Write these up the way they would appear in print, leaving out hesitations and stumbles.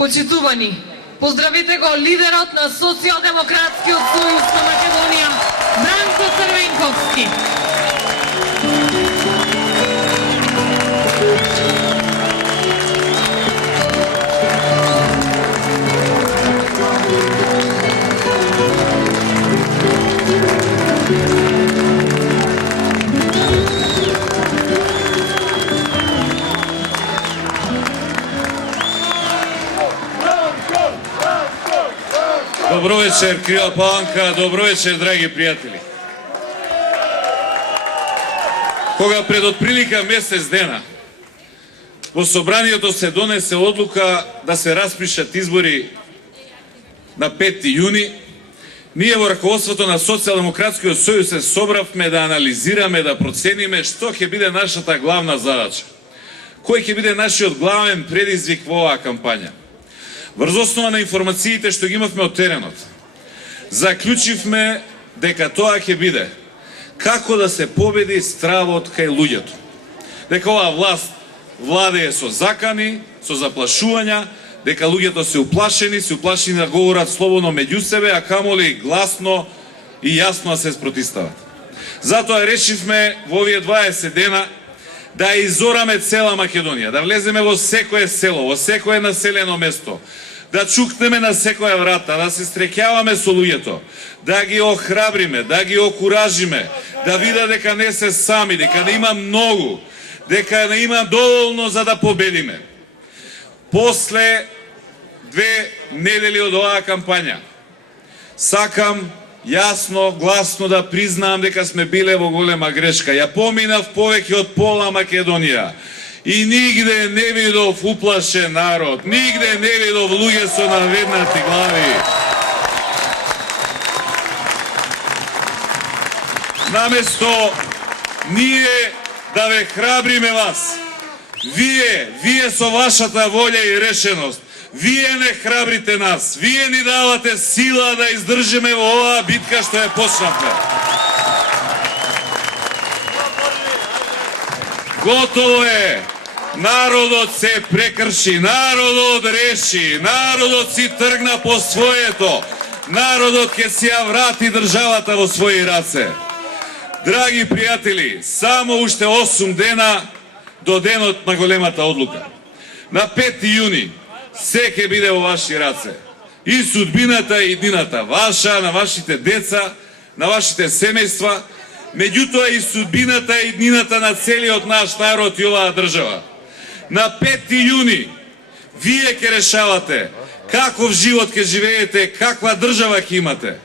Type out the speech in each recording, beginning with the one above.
Почитувани, поздравите го лидерот на Социјалдемократскиот сојуз на Македонија, Бранко Црвенковски. Добро вечер, Крила Паланка, добро вечер, драги пријатели. Кога пред отприлика месец дена во собранието се донесе одлука да се распишат избори на 5 јуни, ние во раководството на Социјалдемократскиот сојуз се собравме да анализираме, да процениме што ќе биде нашата главна задача. Кој ќе биде нашиот главен предизвик во оваа кампања. Врз основа на информациите што ги имавме од теренот, заклучивме дека тоа ќе биде како да се победи стравот кај луѓето. Дека оваа власт владее со закани, со заплашувања, дека луѓето се уплашени да говорат слободно меѓу себе, а камоли гласно и јасно да се спротистават. Затоа решивме во овие 20 дена да изораме цела Македонија, да влеземе во секое село, во секое населено место, да чукнеме на секоја врата, да се среќаваме со луѓето, да ги охрабриме, да ги окуражиме, да видат дека не се сами, дека не има многу, дека не има доволно за да победиме. После 2 недели од оваа кампања, сакам јасно, гласно да признаам дека сме биле во голема грешка. Ја поминав повеќе од пола Македонија и нигде не видов уплашен народ, нигде не видов луѓе со наведнати глави. Наместо ние да ве храбриме вас, вие со вашата волја и решеност, вие не храбрите нас, вие ни давате сила да издржиме во оваа битка што ја почнавме. Готово е. Народот се прекрши, народот реши, народот си тргна по своето, народот ќе си ја врати државата во своји раце. Драги пријатели, само уште 8 дена до денот на големата одлука. На 5 јуни се ќе биде во ваши раце. И судбината и иднината ваша, на вашите деца, на вашите семејства, меѓутоа и судбината и иднината на целиот наш народ и оваа држава. На 5 јуни вие ќе решавате каков живот ќе живеете, каква држава ќе имате.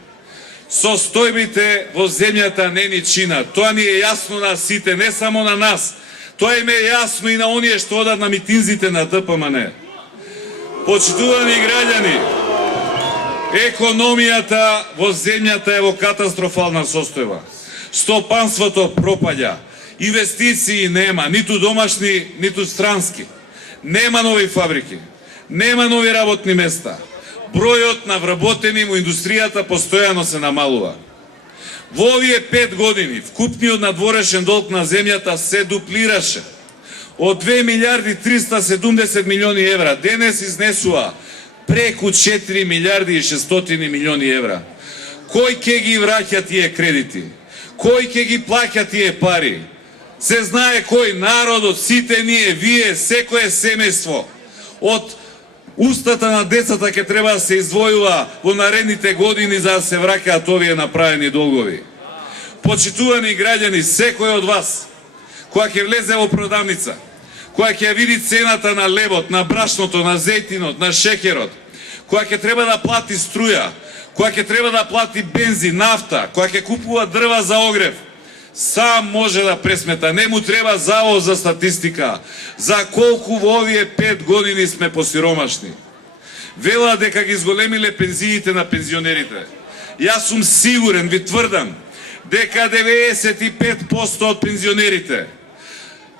Состојбите во земјата не ни чинат. Тоа ни е јасно на сите, не само на нас. Тоа им е јасно и на оние што одат на митинзите на ДПМН. Почитувани граѓани, економијата во земјата е во катастрофална состојба. Стопанството пропаѓа, инвестиции нема, ниту домашни, ниту странски. Нема нови фабрики, нема нови работни места. Бројот на вработени во индустријата постојано се намалува. Во овие 5 години вкупниот надворешен долг на земјата се дуплираше. Од 2 милиарди 370 милиони евра денес изнесува преку 4 милиарди и 600 милиони евра. Кој ќе ги враќа тие кредити? Кој ќе ги плаќа тие пари? Се знае кој, народот, сите ние, вие, секое семејство. Од устата на децата ќе треба да се издвојува во наредните години за да се враќаат овие направени долгови. Почитувани граѓани, секој од вас, која ќе влезе во продавница, која ќе види цената на лебот, на брашното, на зејтинот, на шеќерот, која ќе треба да плати струја, која ќе треба да плати бензин, нафта, која ќе купува дрва за огрев, сам може да пресмета, не му треба завод за статистика, за колку во овие 5 години сме посиромашни. Вела дека ги зголемиле пензиите на пензионерите. Јас сум сигурен, ви тврдам, дека 95% од пензионерите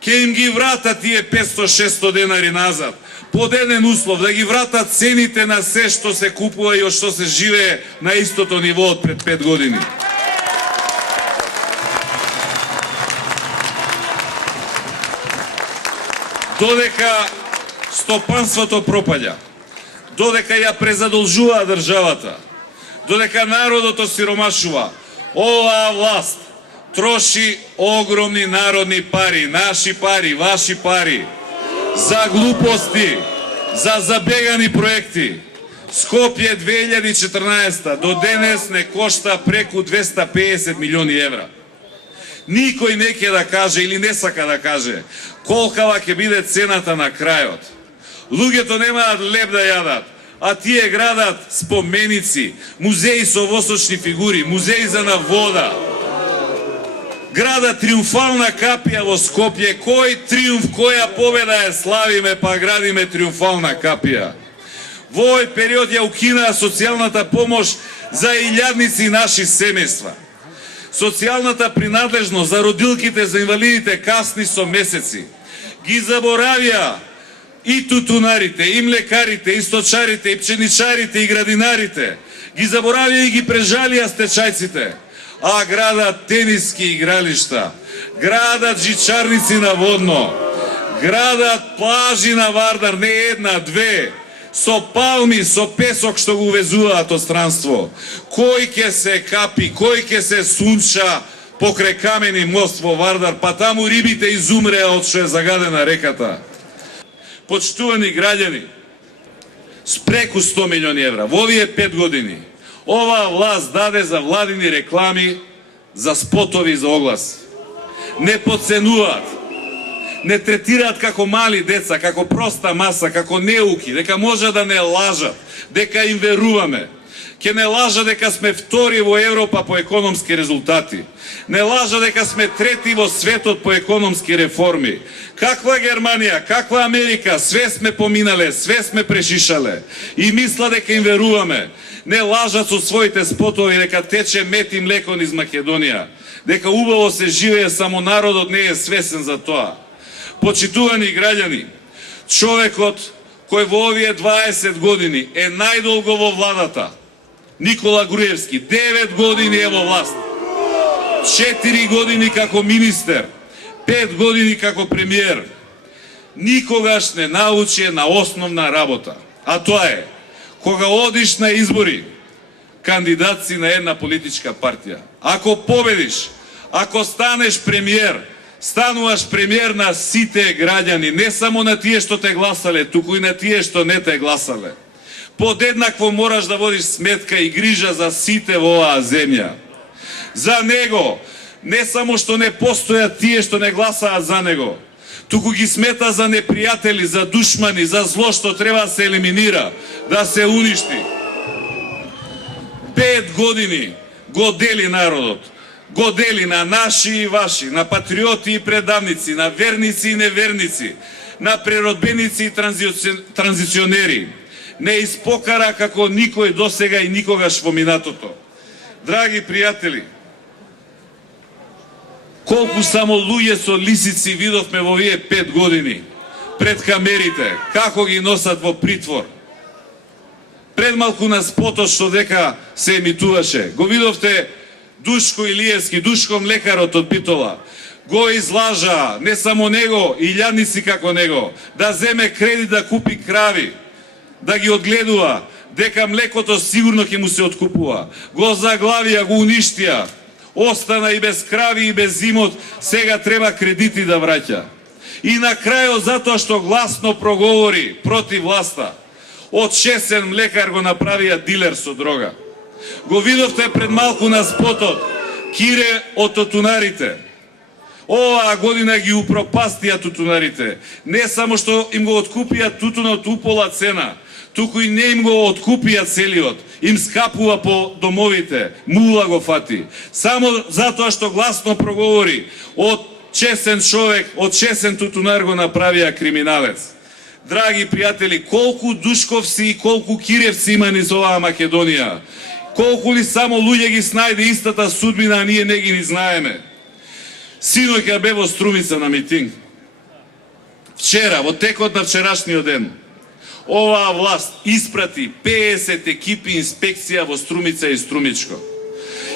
ќе им ги вратат тие 500-600 денари назад, под еден услов, да ги вратат цените на се што се купува и од што се живее на истото ниво од пред 5 години. Додека стопанството пропаѓа, додека ја презадолжува државата, додека народот осиромашува, оваа власт троши огромни народни пари, наши пари, ваши пари, за глупости, за забегани проекти. Скопје 2014 до денес не кошта преку 250 милиони евра. Никој не ќе да каже или не сака да каже колкава ќе биде цената на крајот. Луѓето немаат леб да јадат, а тие градат споменици, музеи со восочни фигури, музеи за на вода. Града триумфална капија во Скопје. Кој триумф, која победа ја славиме, па градиме триумфална капија. Во овој период ја укинаа социјалната помош за илјадници наши семејства. Социјалната принадлежност за родилките, за инвалидите касни со месеци. Ги заборавија и тутунарите, и млекарите, и сточарите, и пченичарите, и градинарите. Ги заборавија и ги прежалија стечајците. А градат тениски игралишта, градат жичарници на водно, градат плажи на Вардар, не една, две, со палми, со песок што го увезуваат од странство. Кој ќе се капи, кој ќе се сунча покрај камени мост во Вардар, па таму рибите изумреа од што е загадена реката. Почитувани граѓани, с преку 100 милиони евра во овие 5 години, оваа власт даде за владини реклами, за спотови за оглас. Не подценуваат, не третираат како мали деца, како проста маса, како неуки, дека може да не лажат, дека им веруваме. Ке не лажа дека сме втори во Европа по економски резултати. Не лажа дека сме трети во светот по економски реформи. Каква Германија, каква Америка, све сме поминале, све сме прешишале. И мисла дека им веруваме. Не лажат со своите спотови дека тече мед и млеко низ Македонија. Дека убаво се живее, само народот не е свесен за тоа. Почитувани граѓани, човекот кој во овие 20 години е најдолго во владата, Никола Груевски, 9 години е во власт, 4 години како министер, 5 години како премиер, никогаш не научи на основна работа. А тоа е, кога одиш на избори, кандидат си на една политичка партија. Ако победиш, ако станеш премиер, стануваш премиер на сите граѓани, не само на тие што те гласале, туку и на тие што не те гласале. Подеднакво мораш да водиш сметка и грижа за сите во оваа земја. За него, не само што не постојат тие што не гласаат за него, туку ги смета за непријатели, за душмани, за зло што треба да се елиминира, да се уништи. 5 години го дели народот. Го дели на наши и ваши, на патриоти и предавници, на верници и неверници, на преродбеници и транзиционери. Не испокара како никој досега и никогаш во минатото. Драги пријатели, колку само луѓе со лисици видовме во овие 5 години пред камерите, како ги носат во притвор. Пред малку на спотот што дека се емитуваше, го видовте Душко Илиевски, Душко млекарот од Битола. Го излажа, не само него, и илјадници како него, да земе кредит да купи крави, да ги одгледува, дека млекото сигурно ќе му се откупува. Го заглавија, го уништија, остана и без крави и без имот, сега треба кредити да враќа. И на крајот, затоа што гласно проговори против власта, од чесен млекар го направија дилер со дрога. Го видовте пред малку на спотот, Кире од тутунарите. Оваа година ги упропастија тутунарите. Не само што им го откупија тутунот упола цена, туку и не им го откупија целиот. Им скапува по домовите, мула го фати. Само затоа што гласно проговори, од чесен човек, од чесен тутунар го направија криминалец. Драги пријатели, колку Душковци и колку Киревци има низ оваа Македонија. Колку ли само луѓе ги снајде истата судбина, а ние не ги ни знаеме. Синоќа бе во Струмица на митинг. Вчера, во текот на вчерашниот ден, оваа власт испрати 50 екипи инспекција во Струмица и Струмичко.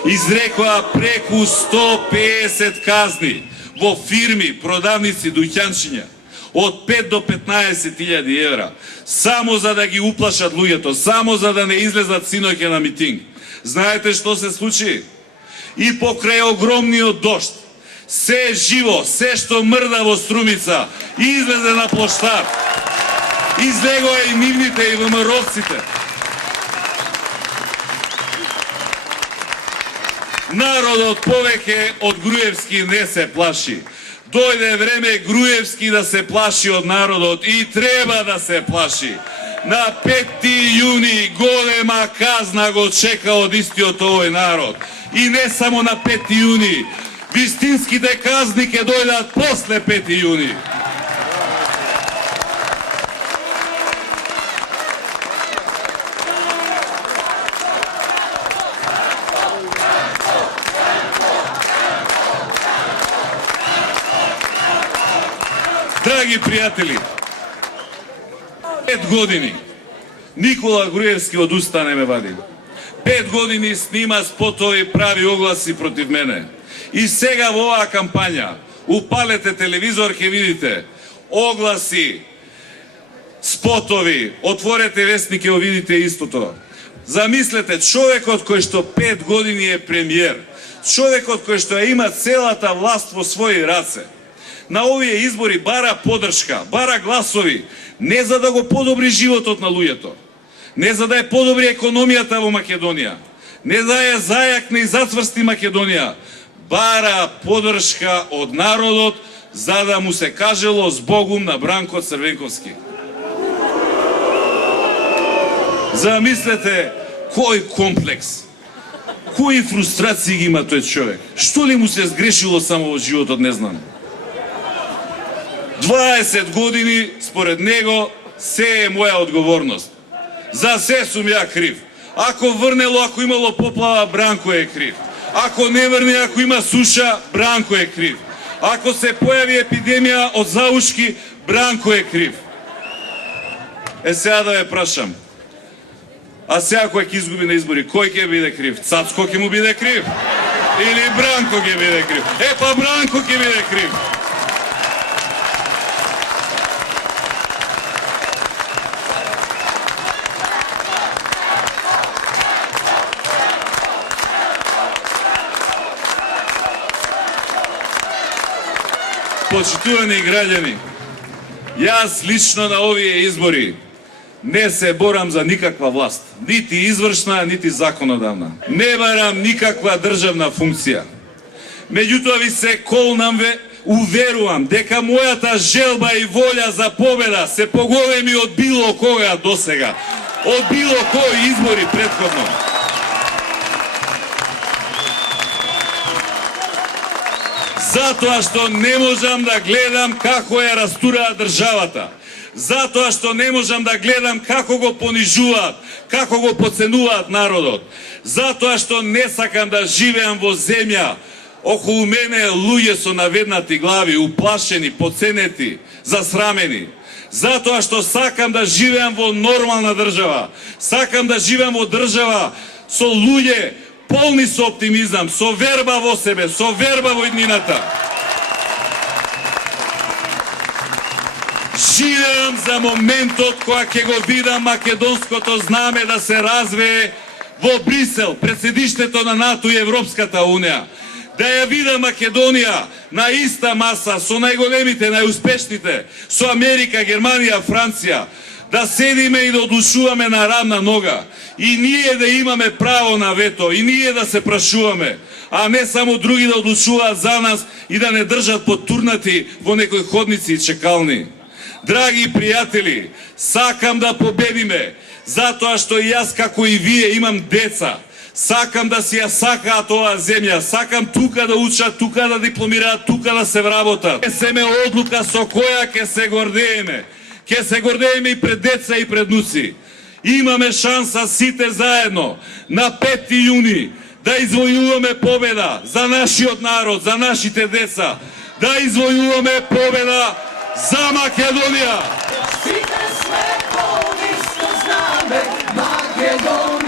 Изрекоа преку 150 казни во фирми, продавници, дуќанчиња. од 5 до 15.000 евра, само за да ги уплашат луѓето, само за да не излезат синоќе на митинг. Знаете што се случи? И покрај огромниот дожд, се живо, се што мрда во Струмица, излезе на плоштад. Излегоа и нивните и ВМРО-вците. Народот повеќе од Груевски не се плаши. Дојде време Груевски да се плаши од народот и треба да се плаши. На 5. јуни голема казна го чека од истиот овој народ. И не само на 5. јуни. Вистинските казни ќе дојдат после 5. јуни. Драги пријатели, 5 години Никола Груевски од уста не ме вади. 5 години снима спотови, прави огласи против мене. И сега во оваа кампања, упалете телевизор, ќе видите огласи, спотови, отворете вестник, ќе видите истото. Замислете, човекот кој што 5 години е премиер, човекот кој што има целата власт во своји раце, на овие избори бара поддршка, бара гласови, не за да го подобри животот на луѓето, не за да ја подобри економијата во Македонија, не за да ја зајакне и зацврсти Македонија, бара поддршка од народот за да му се кажело збогум на Бранко Црвенковски. Замислете кој комплекс, кои фрустрации ги има тој човек, што ли му се сгрешило само во животот, не знам. 20 години, според него, се е моја одговорност. За се сум ја крив. Ако врнело, ако имало поплава, Бранко е крив. Ако не врне, ако има суша, Бранко е крив. Ако се појави епидемија од заушки, Бранко е крив. Сега да ве прашам. А сега кој ќе изгуби на избори, кој ќе биде крив? Цацко ќе му биде крив? Или Бранко ќе биде крив? Па Бранко ќе биде крив. Почитувани граѓани, јас лично на овие избори не се борам за никаква власт, нити извршна, нити законодавна. Не барам никаква државна функција. Меѓутоа ви се колнам, уверувам дека мојата желба и волја за победа се поголеми од било кога досега, од било кои избори претходно. Затоа што не можам да гледам како ја растураат државата. Затоа што не можам да гледам како го понижуваат, како го поценуваат народот. Затоа што не сакам да живеам во земја околу мене луѓе со наведнати глави, уплашени, поценети, засрамени. Затоа што сакам да живеам во нормална држава. Сакам да живеам во држава со луѓе полни со оптимизам, со верба во себе, со верба во иднината. Живеам за моментот кога ќе го видам македонското знаме да се развее во Брисел, пред седиштето на НАТО и Европската Унија. Да ја видам Македонија на иста маса со најголемите, најуспешните, со Америка, Германија, Франција. Да седиме и да одлучуваме на равна нога. И ние да имаме право на вето, и ние да се прашуваме, а не само други да одлучуваат за нас и да не држат потурнати во некои ходници и чекални. Драги пријатели, сакам да победиме, затоа што и јас како и вие имам деца. Сакам да си ја сакаат оваа земја, сакам тука да учат, тука да дипломираат, тука да се вработат. Есеме одлука со која ќе се гордееме. Ќе се гордееме и пред деца и пред нуци. Имаме шанса сите заедно на 5. јуни да извојуваме победа за нашиот народ, за нашите деца, да извојуваме победа за Македонија. Сите сме под исто знаме, Македонија.